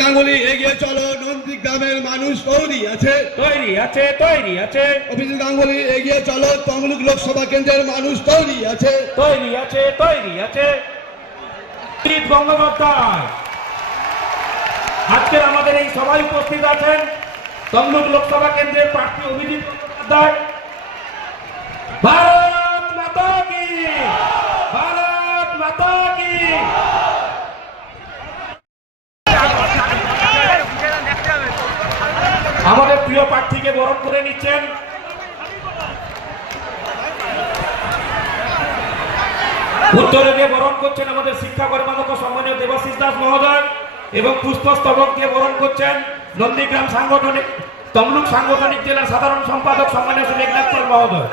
গাঙ্গুলি এগিয়ে চলো, নন্দীগ্রামের মানুষ তৈরি আছে। অভিজিৎ গাঙ্গুলি এগিয়ে চলো, তমলুক লোকসভা কেন্দ্রের মানুষ তৈরি আছে। গঙ্গোপাধ্যায় আজকের আমাদের এই সভায় উপস্থিত আছেন তমলুক লোকসভা কেন্দ্রের প্রার্থী অভিজিৎ গঙ্গোপাধ্যায়। ভারত মাতা কি, ভারত মাতা কি। আমাদের প্রিয় প্রার্থীকে বরণ করে নিচ্ছেন উত্তরে দিয়ে বরণ করছেন আমাদের শিক্ষা কর্মকর্তা সম্মানীয় দেবাশিস দাস মহোদয় এবং পুষ্পস্তবক দিয়ে বরণ করছেন নন্দীগ্রাম সাংগঠনিক তমলুক সাংগঠনিক জেলা সাধারণ সম্পাদক সম্মানীয় মেঘনাথ পাল মহোদয়।